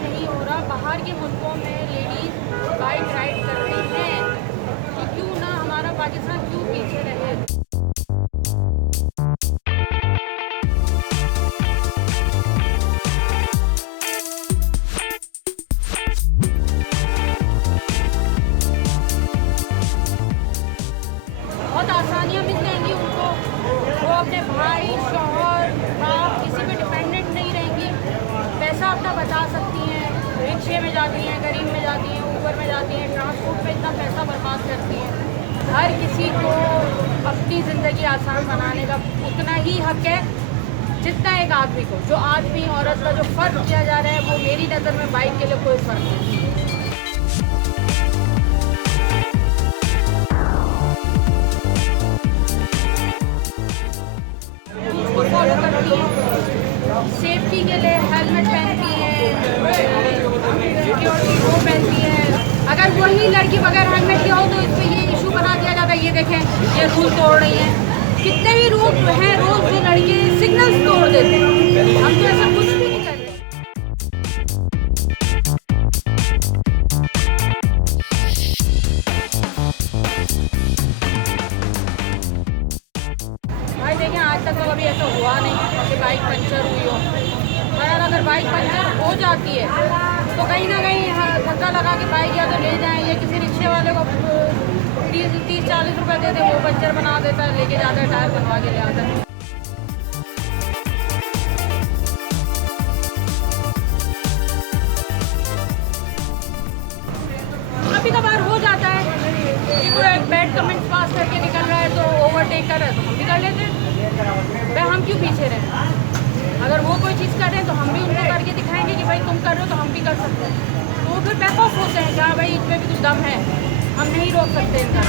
नहीं हो रहा। बाहर के मुल्कों में लेडीज़ बाइक राइड करती हैं, तो क्यों ना हमारा पाकिस्तान क्यों पीछे रहे। बहुत आसानियाँ मिल जाएंगी उनको, वो अपने भाई, शौहर, बाप किसी पे डिपेंडेंट नहीं रहेंगी, पैसा अपना बचा सकती हैं, रिक्शे में जाती हैं, गरीब में जाती हैं, ऊबर में जाती हैं, ट्रांसपोर्ट पे इतना पैसा बर्बाद करती हैं। हर किसी को अपनी ज़िंदगी आसान बनाने का उतना ही हक है जितना एक आदमी को। जो आदमी औरत का जो फ़र्क किया जा रहा है वो मेरी नज़र में बाइक के लिए कोई फ़र्क नहीं है। फॉलो करती हैं, सेफ्टी के लिए हेलमेट पहनती हैं, सिक्योरिटी वो पहनती हैं। अगर वही लड़की बगैर हेलमेट की हो तो इस पर ये इशू बना दिया जाता है, ये देखें ये रूल तोड़ रही हैं। कितने भी रूल हैं रोज़ जो लड़के सिग्नल्स तोड़ देते हैं, हम तो ऐसा कुछ भी नहीं कर रहे। भाई देखें आज तक तो कभी ऐसा हुआ नहीं कि बाइक पंचर हुई हो, पर अगर बाइक पंचर हो जाती है तो कहीं ना कहीं धक्का लगा के बाइक या तो ले जाएं या किसी रिक्शे वाले को 30-40 रुपए दे दे, वो पंचर बना देता है, लेके जाता है, टायर बनवा के ले आता है। कभी कभार हो जाता है कि कोई एक बैड कमेंट्स पास करके निकल रहा है तो ओवरटेक कर रहा है तो हम भी कर लेते हैं। भाई हम क्यों पीछे रहें? अगर वो कोई चीज़ कर रहे हैं तो हम भी उनको करके दिखाएंगे कि भाई तुम कर रहे हो तो हम भी कर सकते हैं। तो वो फिर बैक ऑफ होते हैं कि हाँ भाई इसमें भी कुछ दम है, हम नहीं रोक सकते इनका।